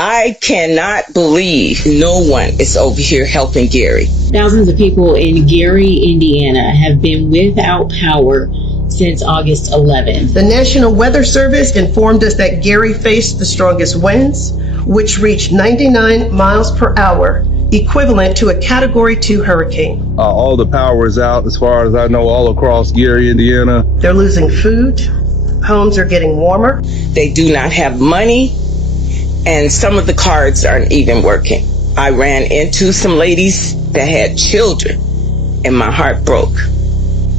I cannot believe no one is over here helping Gary. Thousands of people in Gary, Indiana have been without power since August 11th. The National Weather Service informed us that Gary faced the strongest winds, which reached 99 miles per hour, equivalent to a Category 2 hurricane. All the power is out, as far as I know, all across Gary, Indiana. They're losing food. Homes are getting warmer. They do not have money, and some of the cards aren't even working. I ran into some ladies that had children, and my heart broke.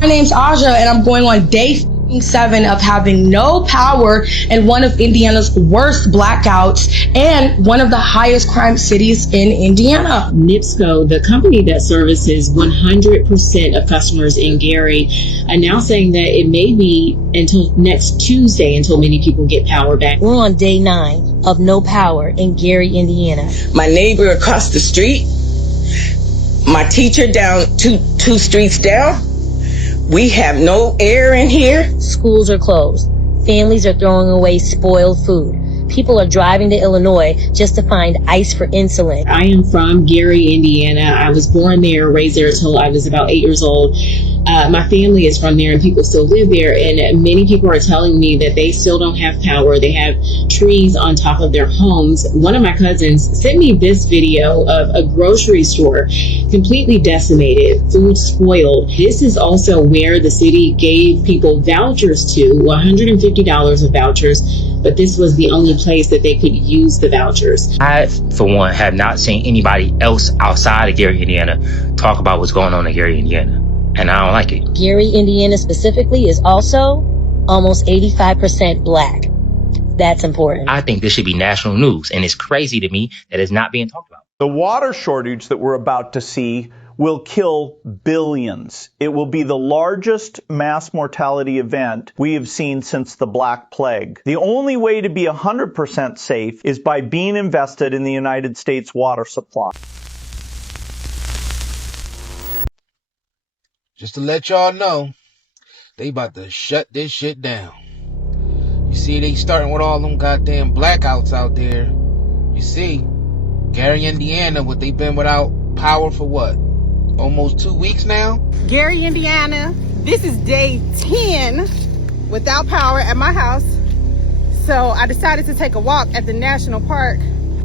My name's Aja, and I'm going on day 7 of having no power in one of Indiana's worst blackouts and one of the highest crime cities in Indiana. NIPSCO, the company that services 100% of customers in Gary, are now saying that it may be until next Tuesday until many people get power back. We're on day 9 of no power in Gary, Indiana. My neighbor across the street, my teacher down two streets down, we have no air in here. Schools are closed. Families are throwing away spoiled food. People are driving to Illinois just to find ice for insulin. I am from Gary, Indiana. I was born there, raised there until I was about 8 years old. My family is from there and people still live there. And many people are telling me that they still don't have power. They have trees on top of their homes. One of my cousins sent me this video of a grocery store completely decimated, food spoiled. This is also where the city gave people vouchers to, $150 of vouchers, but this was the only place that they could use the vouchers. I, for one, have not seen anybody else outside of Gary, Indiana talk about what's going on in Gary, Indiana. And I don't like it. Gary, Indiana specifically is also almost 85% black. That's important. I think this should be national news, and it's crazy to me that it's not being talked about. The water shortage that we're about to see will kill billions. It will be the largest mass mortality event we have seen since the Black Plague. The only way to be 100% safe is by being invested in the United States water supply. Just to let y'all know, they about to shut this shit down. You see, they starting with all them goddamn blackouts out there. You see, Gary, Indiana, what they been without power for what? Almost 2 weeks now? Gary, Indiana, this is day 10 without power at my house. So I decided to take a walk at the national park.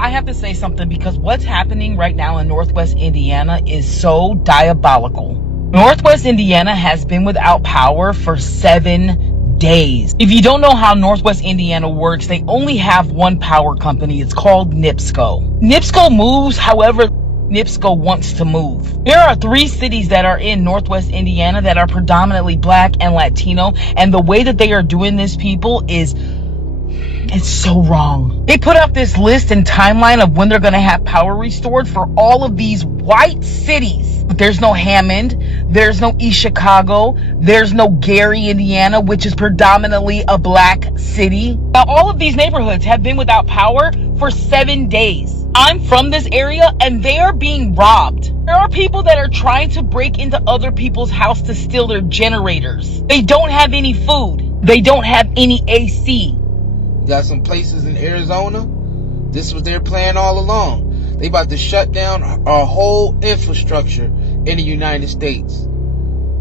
I have to say something because what's happening right now in Northwest Indiana is so diabolical. Northwest Indiana has been without power for 7 days. If you don't know how Northwest Indiana works, they only have one power company. It's called NIPSCO. NIPSCO moves however NIPSCO wants to move. There are 3 cities that are in Northwest Indiana that are predominantly black and Latino, and the way that they are doing this, people, it's so wrong. They put up this list and timeline of when they're going to have power restored for all of these white cities. But there's no Hammond, there's no East Chicago, there's no Gary, Indiana, which is predominantly a black city. Now, all of these neighborhoods have been without power for 7 days. I'm from this area and they are being robbed. There are people that are trying to break into other people's house to steal their generators. They don't have any food. They don't have any AC. You got some places in Arizona, this was their plan all along. They about to shut down our whole infrastructure in the United States.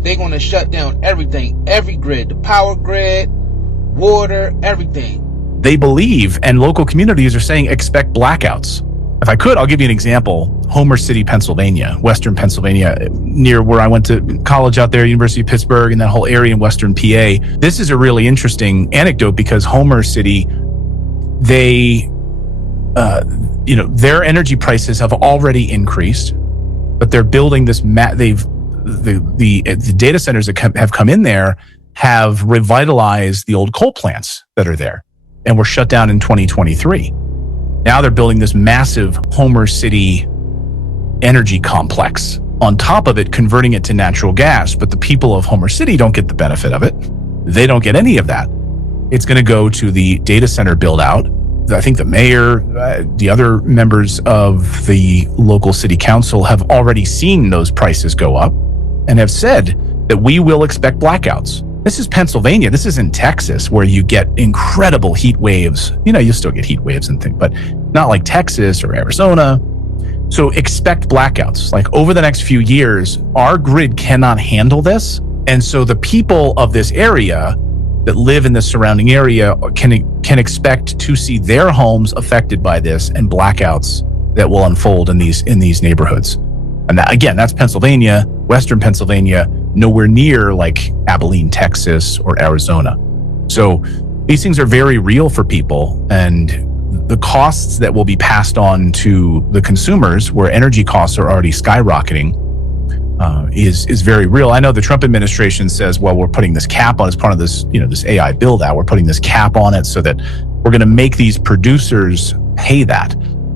They're going to shut down everything, every grid, the power grid, water, everything. They believe, and local communities are saying, expect blackouts. If I could, I'll give you an example. Homer City, Pennsylvania, Western Pennsylvania, near where I went to college out there, University of Pittsburgh, and that whole area in Western PA. This is a really interesting anecdote because Homer City, they, their energy prices have already increased, but they're building this. The data centers that have come in there have revitalized the old coal plants that are there, and were shut down in 2023. Now they're building this massive Homer City energy complex. On top of it, converting it to natural gas, but the people of Homer City don't get the benefit of it. They don't get any of that. It's going to go to the data center build out. I think the mayor, the other members of the local city council have already seen those prices go up and have said that we will expect blackouts. This is Pennsylvania. This isn't Texas, where you get incredible heat waves. You still get heat waves and things, but not like Texas or Arizona. So expect blackouts. Like over the next few years, our grid cannot handle this. And so the people of this area that live in the surrounding area can expect to see their homes affected by this and blackouts that will unfold in these neighborhoods. And that, again, that's Pennsylvania, Western Pennsylvania, nowhere near like Abilene, Texas, or Arizona. So these things are very real for people, and the costs that will be passed on to the consumers, where energy costs are already skyrocketing, is very real. I know the Trump administration says, well, we're putting this cap on as part of this, this AI build out. We're putting this cap on it so that we're going to make these producers pay that.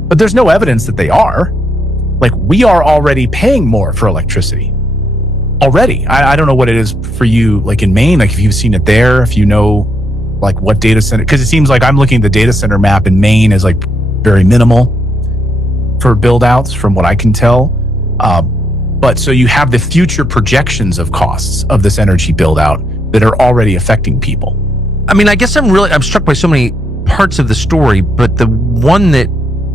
But there's no evidence that they are. Like, we are already paying more for electricity already. I don't know what it is for you, like in Maine, like if you've seen it there, if you know like what data center, because it seems like I'm looking at the data center map in Maine is like very minimal for build outs from what I can tell. But so you have the future projections of costs of this energy build out that are already affecting people. I mean, I guess I'm struck by so many parts of the story, but the one that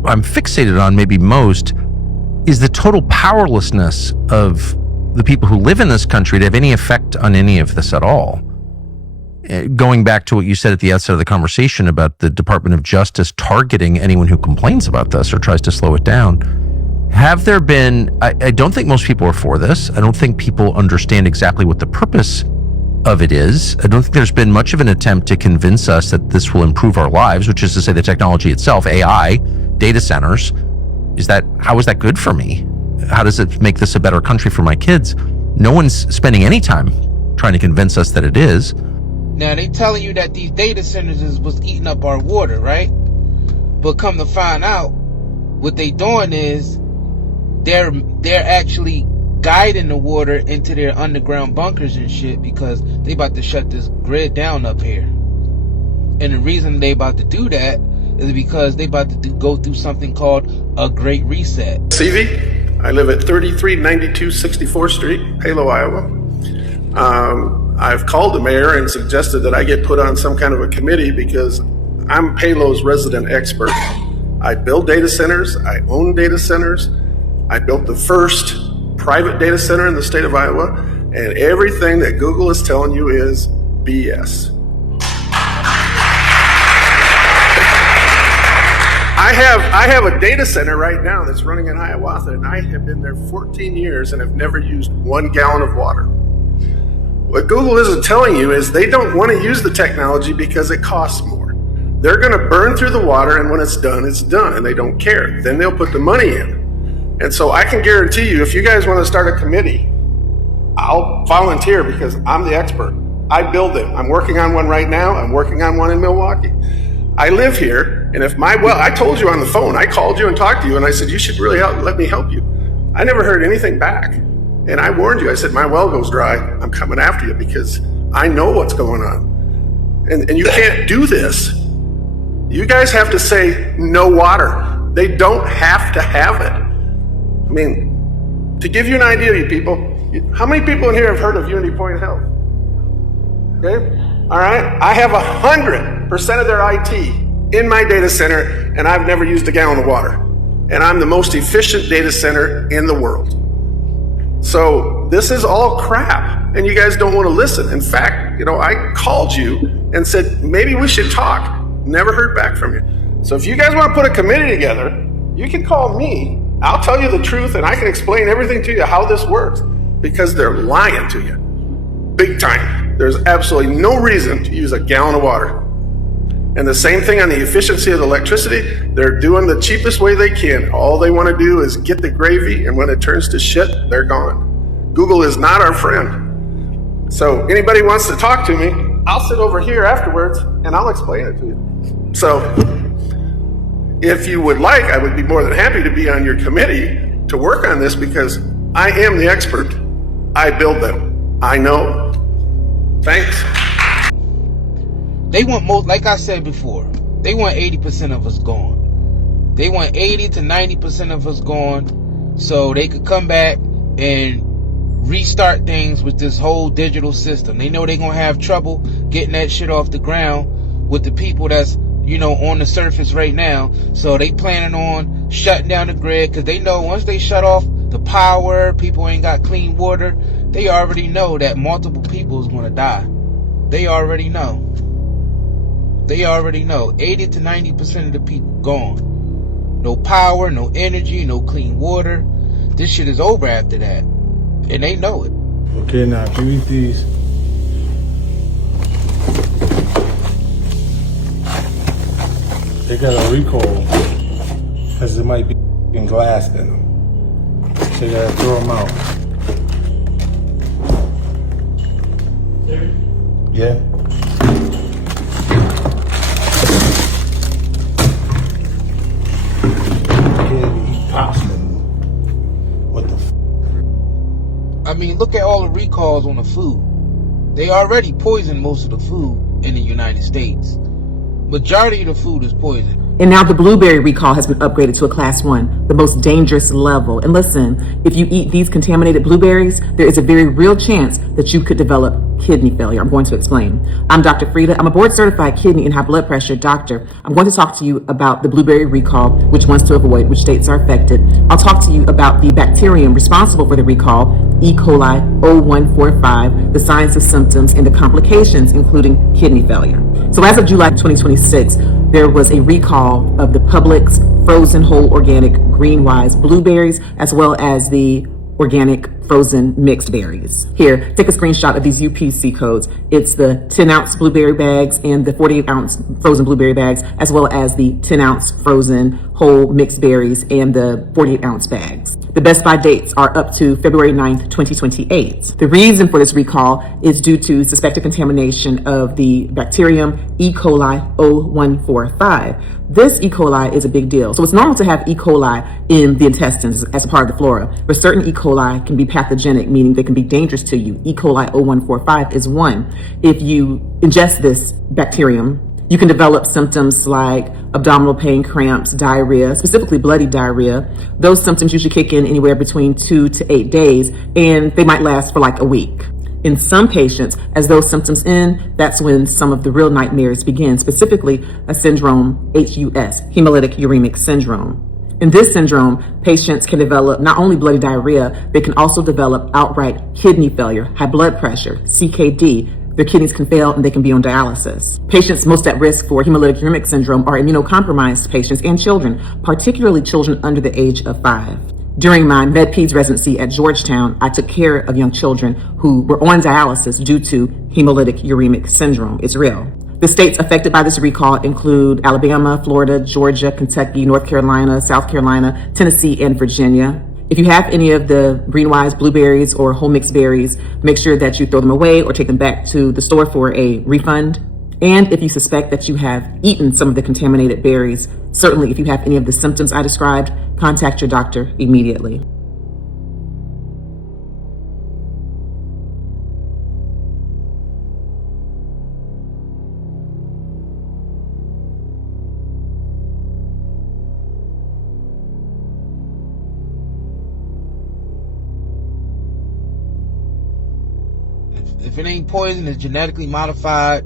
I'm fixated on maybe most is the total powerlessness of the people who live in this country to have any effect on any of this at all. Going back to what you said at the outset of the conversation about the Department of Justice targeting anyone who complains about this or tries to slow it down. Have there been, I don't think most people are for this. I don't think people understand exactly what the purpose of it is. I don't think there's been much of an attempt to convince us that this will improve our lives, which is to say the technology itself, AI, data centers. How is that good for me? How does it make this a better country for my kids? No one's spending any time trying to convince us that it is. Now they telling you that these data centers was eating up our water, right? But come to find out, what they doing is they're actually guiding the water into their underground bunkers and shit, because they about to shut this grid down up here. And the reason they about to do that is because they about to go through something called a Great Reset. CV, I live at 3392 64th Street, Halo, Iowa. I've called the mayor and suggested that I get put on some kind of a committee because I'm Halo's resident expert. I build data centers, I own data centers, I built the first private data center in the state of Iowa, and everything that Google is telling you is BS. I have a data center right now that's running in Hiawatha, and I have been there 14 years and have never used 1 gallon of water. What Google isn't telling you is they don't want to use the technology because it costs more. They're going to burn through the water, and when it's done, and they don't care. Then they'll put the money in. And so I can guarantee you, if you guys want to start a committee, I'll volunteer because I'm the expert. I build them. I'm working on one right now. I'm working on one in Milwaukee. I live here, and if I told you on the phone, I called you and talked to you, and I said, you should really let me help you. I never heard anything back. And I warned you, I said, my well goes dry. I'm coming after you because I know what's going on. And you can't do this. You guys have to say no water. They don't have to have it. I mean, to give you an idea, you people, how many people in here have heard of Unity Point Health? Okay, all right. I have 100% of their IT in my data center, and I've never used a gallon of water. And I'm the most efficient data center in the world. So this is all crap, and you guys don't want to listen. In fact, I called you and said, maybe we should talk. Never heard back from you. So if you guys want to put a committee together, you can call me. I'll tell you the truth, and I can explain everything to you how this works, because they're lying to you. Big time. There's absolutely no reason to use a gallon of water. And the same thing on the efficiency of the electricity. They're doing the cheapest way they can. All they want to do is get the gravy, and when it turns to shit, they're gone. Google is not our friend. So anybody wants to talk to me, I'll sit over here afterwards, and I'll explain it to you. So if you would like, I would be more than happy to be on your committee to work on this, because I am the expert. I build them. I know. Thanks. They want like I said before, they want 80% of us gone. They want 80 to 90% of us gone so they could come back and restart things with this whole digital system. They know they're going to have trouble getting that shit off the ground with the people that's, on the surface right now. So they planning on shutting down the grid, because they know once they shut off the power, people ain't got clean water. They already know that multiple people is going to die. They already know. 80 to 90% of the people gone. No power, no energy, no clean water. This shit is over after that. And they know it. Okay, now give me these. They got a recall because there might be glass in them. So you gotta throw them out. Yeah. Can't eat pops. What the I mean, look at all the recalls on the food. They already poisoned most of the food in the United States. Majority of the food is poison. And now the blueberry recall has been upgraded to a class 1, the most dangerous level. And listen, if you eat these contaminated blueberries, there is a very real chance that you could develop kidney failure. I'm going to explain. I'm Dr. Frida. I'm a board certified kidney and high blood pressure doctor. I'm going to talk to you about the blueberry recall, which ones to avoid, which states are affected. I'll talk to you about the bacterium responsible for the recall, E. coli 0145, the signs and symptoms, and the complications, including kidney failure. So as of July 2026, there was a recall of the Publix frozen whole organic Greenwise blueberries, as well as the organic frozen mixed berries. Here, take a screenshot of these UPC codes. It's the 10-ounce blueberry bags and the 48-ounce frozen blueberry bags, as well as the 10-ounce frozen whole mixed berries and the 48-ounce bags. The best buy dates are up to February 9th, 2028. The reason for this recall is due to suspected contamination of the bacterium E. coli 0145. This E. coli is a big deal. So it's normal to have E. coli in the intestines as a part of the flora, but certain E. coli can be pathogenic, meaning they can be dangerous to you. E. coli 0145 is one. If you ingest this bacterium, you can develop symptoms like abdominal pain, cramps, diarrhea, specifically bloody diarrhea. Those symptoms usually kick in anywhere between 2 to 8 days, and they might last for like a week. In some patients, as those symptoms end, that's when some of the real nightmares begin, specifically a syndrome, HUS, hemolytic uremic syndrome. In this syndrome, patients can develop not only bloody diarrhea, they can also develop outright kidney failure, high blood pressure, CKD. Their kidneys can fail and they can be on dialysis. Patients most at risk for hemolytic uremic syndrome are immunocompromised patients and children, particularly children under the age of 5. During my MedPeds residency at Georgetown, I took care of young children who were on dialysis due to hemolytic uremic syndrome. It's real. The states affected by this recall include Alabama, Florida, Georgia, Kentucky, North Carolina, South Carolina, Tennessee, and Virginia. If you have any of the Greenwise blueberries or whole mixed berries, make sure that you throw them away or take them back to the store for a refund. And if you suspect that you have eaten some of the contaminated berries, certainly if you have any of the symptoms I described, contact your doctor immediately. If it ain't poison, it's genetically modified,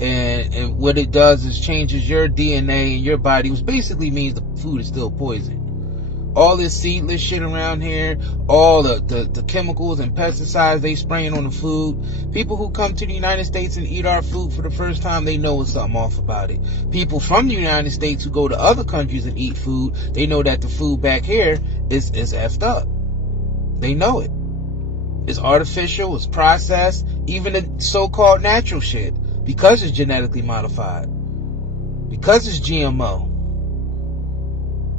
and what it does is changes your DNA in your body, which basically means the food is still poison. All this seedless shit around here, all the chemicals and pesticides they spraying on the food. People who come to the United States and eat our food for the first time, they know it's something off about it. People from the United States who go to other countries and eat food, they know that the food back here is effed up. They know it. It's artificial, it's processed, even the so-called natural shit, because it's genetically modified, because it's GMO.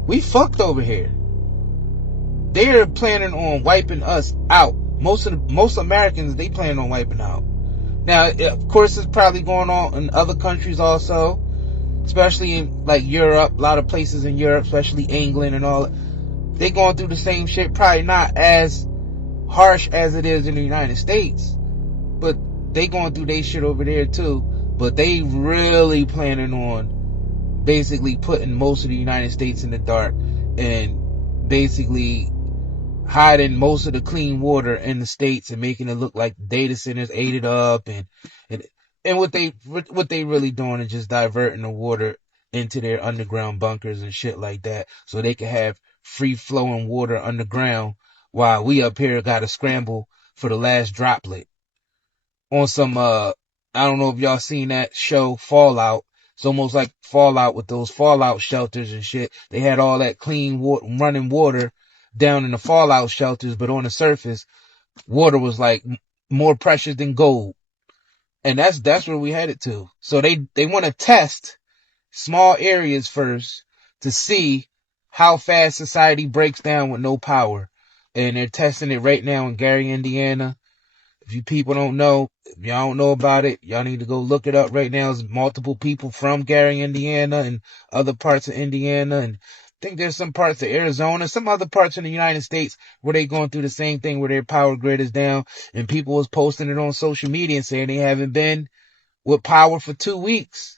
We fucked over here. They're planning on wiping us out. Most Americans, they plan on wiping out. Now, of course, it's probably going on in other countries also, especially in like Europe, a lot of places in Europe, especially England and all. They going through the same shit, probably not as harsh as it is in the United States, but they going through their shit over there too. But they really planning on basically putting most of the United States in the dark and basically hiding most of the clean water in the states and making it look like data centers ate it up, and what they really doing is just diverting the water into their underground bunkers and shit like that, so they can have free flowing water underground, while we up here got to scramble for the last droplet on some I don't know if y'all seen that show Fallout. It's almost like Fallout with those Fallout shelters and shit. They had all that clean running water down in the Fallout shelters, but on the surface, water was like more precious than gold. And that's where we headed to. So they want to test small areas first to see how fast society breaks down with no power. And they're testing it right now in Gary, Indiana. If you people don't know, if y'all don't know about it, y'all need to go look it up right now. There's multiple people from Gary, Indiana and other parts of Indiana. And I think there's some parts of Arizona, some other parts in the United States where they going through the same thing where their power grid is down. And people was posting it on social media and saying they haven't been with power for 2 weeks.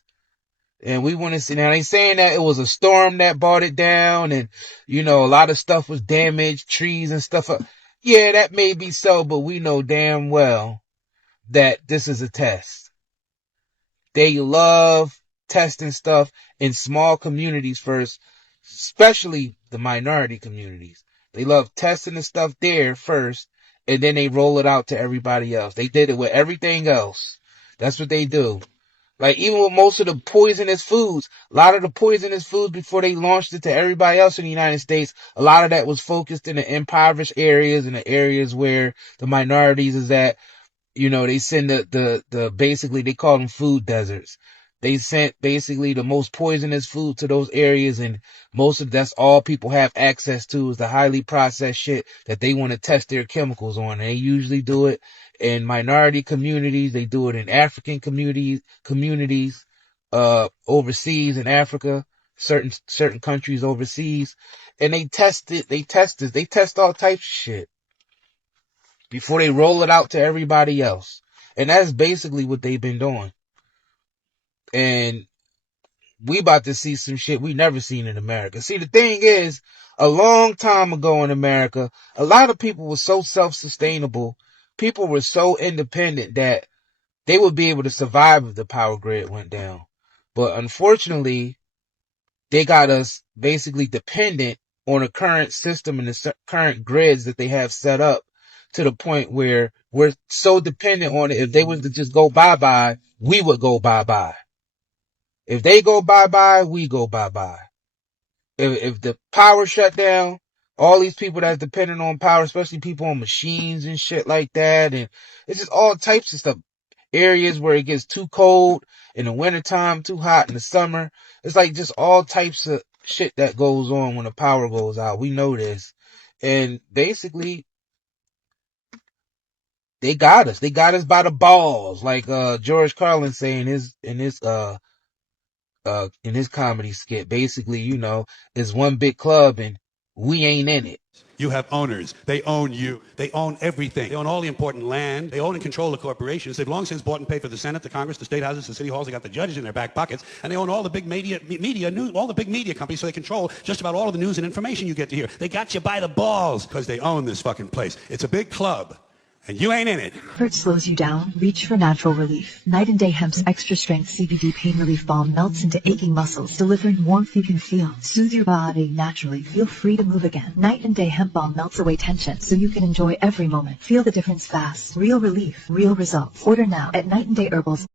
And we want to see, now they saying that it was a storm that brought it down and, you know, a lot of stuff was damaged, trees and stuff. Yeah, that may be so, but we know damn well that this is a test. They love testing stuff in small communities first, especially the minority communities. They love testing the stuff there first, and then they roll it out to everybody else. They did it with everything else. That's what they do. Like, even with most of the poisonous foods, a lot of the poisonous foods before they launched it to everybody else in the United States, a lot of that was focused in the impoverished areas and the areas where the minorities is at. You know, they send the basically, they call them food deserts. They sent basically the most poisonous food to those areas, and that's all people have access to is the highly processed shit that they want to test their chemicals on. And they usually do it in minority communities. They do it in African communities, overseas in Africa, certain countries overseas. And they test all types of shit before they roll it out to everybody else. And that's basically what they've been doing. And we about to see some shit we never seen in America. See, the thing is, a long time ago in America, a lot of people were so self-sustainable, people were so independent that they would be able to survive if the power grid went down. But unfortunately, they got us basically dependent on the current system and the current grids that they have set up, to the point where we're so dependent on it. If they was to just go bye-bye, we would go bye-bye. If they go bye-bye, we go bye-bye. If the power shut down, all these people that's dependent on power, especially people on machines and shit like that, and it's just all types of stuff. Areas where it gets too cold in the wintertime, too hot in the summer. It's like just all types of shit that goes on when the power goes out. We know this. And basically, they got us. They got us by the balls, like George Carlin saying in his comedy skit. Basically, you know, it's one big club and we ain't in it. You have owners. They own you. They own everything. They own all the important land. They own and control the corporations. They've long since bought and paid for the Senate, the Congress, the state houses, the city halls. They got the judges in their back pockets, and they own all the big all the big media companies. So they control just about all of the news and information you get to hear. They got you by the balls because they own this fucking place. It's a big club, and you ain't in it. Hurt slows you down? Reach for natural relief. Night and Day Hemp's extra strength CBD pain relief balm melts into aching muscles, delivering warmth you can feel. Soothe your body naturally. Feel free to move again. Night and Day Hemp balm melts away tension so you can enjoy every moment. Feel the difference fast. Real relief, real results. Order now at Night and Day Herbals.